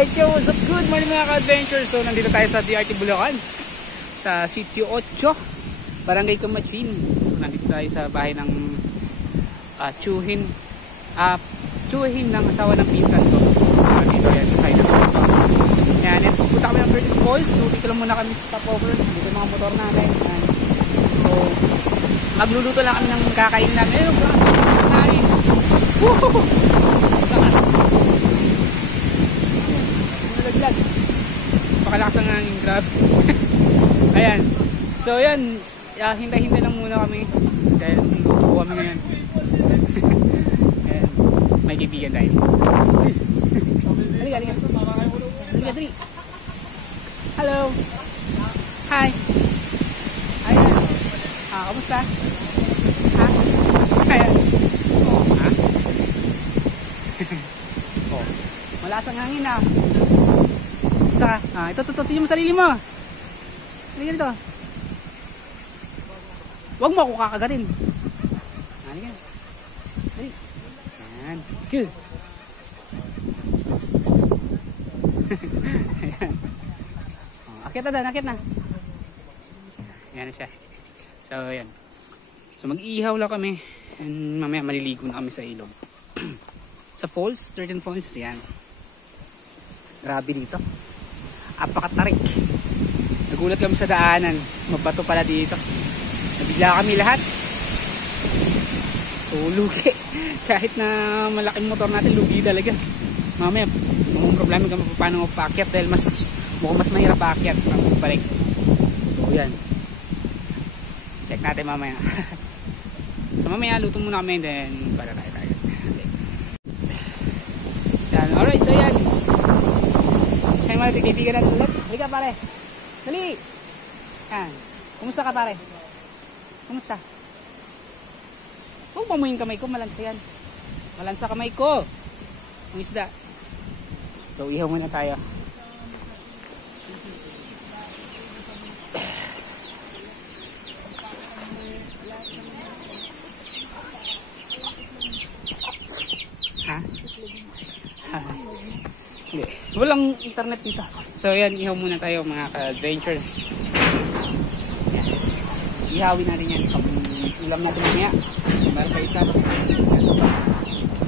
Alright, yo, what's up? Good morning mga ka-adventure. So, nandito tayo sa DRT Bulacan, sa Sitio 8, Barangay Camachin. So, nandito tayo sa bahay ng Chuhin ng asawa ng pinsan ko. Dito yan sa side of it. Yan, pupunta kami ng Virgin Falls. So, dito lang muna kami sa stopover. Dito yung mga motor natin. Yan. So, magluluto lang kami ng kakain namin. Ayun, lakas na kain. Woohoo! Lakas. Nalaglag. Pakalakas ang hangin, grab. Ayan. So, yan. Hintay-hintay lang muna kami. Dahil luto kami ngayon. Ayan. May kaibigan tayo. Halika, halika. Halika, dali. Hello. Hi. Ayan. Kamusta? Ha? Ayan. Oh, ha? Oh. Malakas ang hangin ah. Kamusta? Ito, tingnan mo sarili mo. Halika dito. Huwag mo ako kakagatin. Halika. Dali. Ayan. Good. Ayan. Akit na, akit na. Ayan na siya. So, ayan. So, mag-iihaw lang kami. And mamaya maliligo na kami sa ilog. Sa falls, 13 falls. Yan. Grabe dito. Apakatarik. Nagulat kami sa daanan. Mabato pala dito. Nabigla kami lahat. So, lugi. Kahit na malaking motor natin, lugi talaga. Mamaya, mga problema kami paano mapakyat dahil mukhang mas mahirap paakyat. Balik. So, yan. Check natin mamaya. So mamaya luto muna kami then para tayo. Yan, alright, so yan. Siya yung mga tigibigan natin ulit. Halika pare. Dali. Yan. Kumusta ka pare? Kumusta? Huwag pamuhin kamay ko, malansa yan. Malansa kamay ko. Ang isda. So ihaw muna tayo. Hindi. Walang internet dito. So yan, ihaw muna tayo mga ka-adventure. Ihawin natin yan. Ulam natin mamaya. Meron pa isa.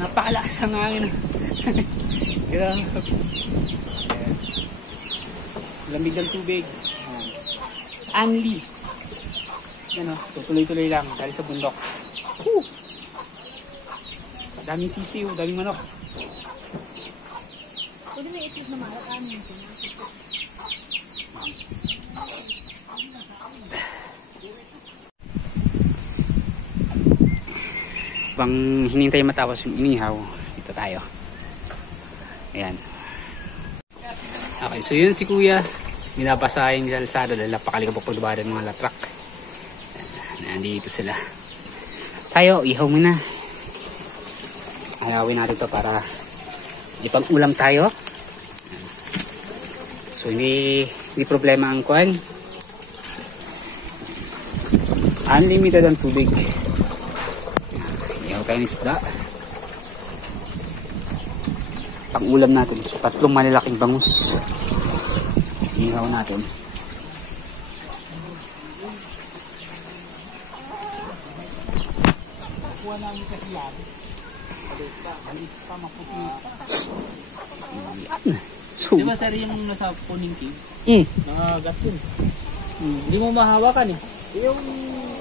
Napakalakas ang hangin. Lamig ng tubig. Anli. Yan o, tutuloy-tuloy lang dahil sa bundok. Daming sisiw, daming manok. Pwede may isip na maalakaan yun. Bang hinintay matapos yung inihaw, ito tayo. Ayan. Okay, so yun si kuya. Binabasahin sa alsado dahil napakaligabok pagdubada ng mga latrak. Nandito sila. Tayo, ihaw muna. Ayawin natin ito para ipang ulam tayo. So hindi problema ang kuwan. Unlimited ang tubig. Ihaw tayo ng isda. Pang ulam natin. So 3 malalaking bangus. Ihaw natin. Kuha namin kasi yan. So, di ba sir yung nasa Puning King? Nakagat yun. Hindi mo mahawakan eh.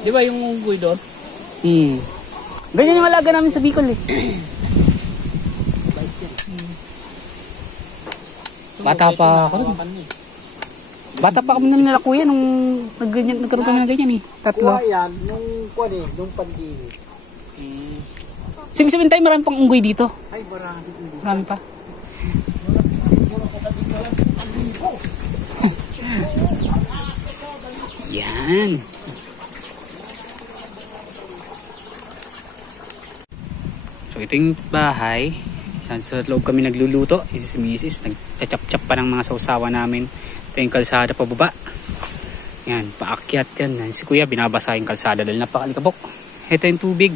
Di ba yung unggoy doon? Ganyan yung alaga namin sa Bicol eh. Bata pa ako nun. Bata pa kami nun nila kuya nung nagkaroon kami ng ganyan eh. 3. Kuha yan, nung kuwan eh, nung pandini. Sabihin tayo marami pang unggoy dito. Ay, marami. Marami pa. Yan. So ito yung bahay. Sa loob kami nagluluto. Ito si Mrs. Nagchachap-chap pa ng mga sausawa namin. Ito yung kalsada pababa. Yan, paakyat yan. Si kuya binabasa yung kalsada dahil napakalikabok. Ito yung tubig.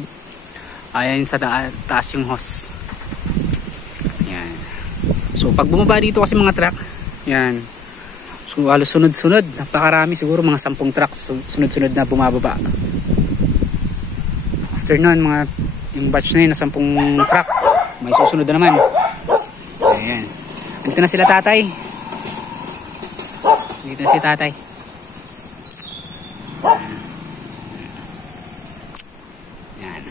Ayan sa taas yung hose. Yan. So So pag bumaba dito kasi mga truck, yan. So halos sunod-sunod, napakarami, siguro mga 10 trucks sunod-sunod na bumababa. After nun, yung batch na yun na 10 truck, may susunod na naman. Ayan. Dito na sila tatay. Dito na si tatay. Ayan.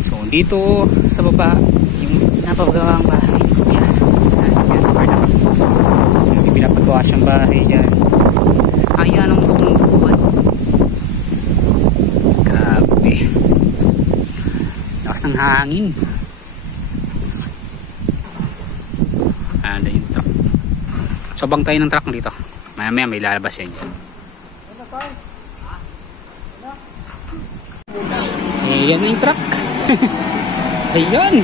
So dito sa baba, yung napapagawang bahay. Yan sa part na yung pinapagawa siyang bahay dyan. Ayan ang tumuntuan. Grabe. Lakas ng hangin. Ayan yung truck. So bang tayo ng truck dito. Maya maya may lalabas yan dyan. Ayan na yung truck. Ayan.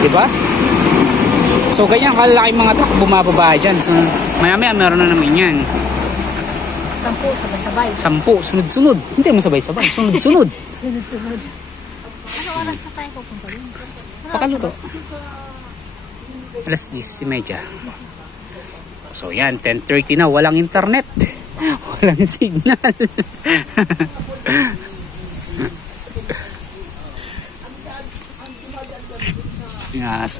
Diba? So ganyan kalaki mga truck bumababa dyan. So maya maya meron na naman yan. 10 sabay-sabay. 10 sunod-sunod. Hindi mo sabay-sabay. Sunod-sunod. Sunod-sunod. Ano oras na tayo pupunta rin? Pakaluto. Alas 10:30. So yan, 10:30 na. Walang internet. Walang signal. Yes.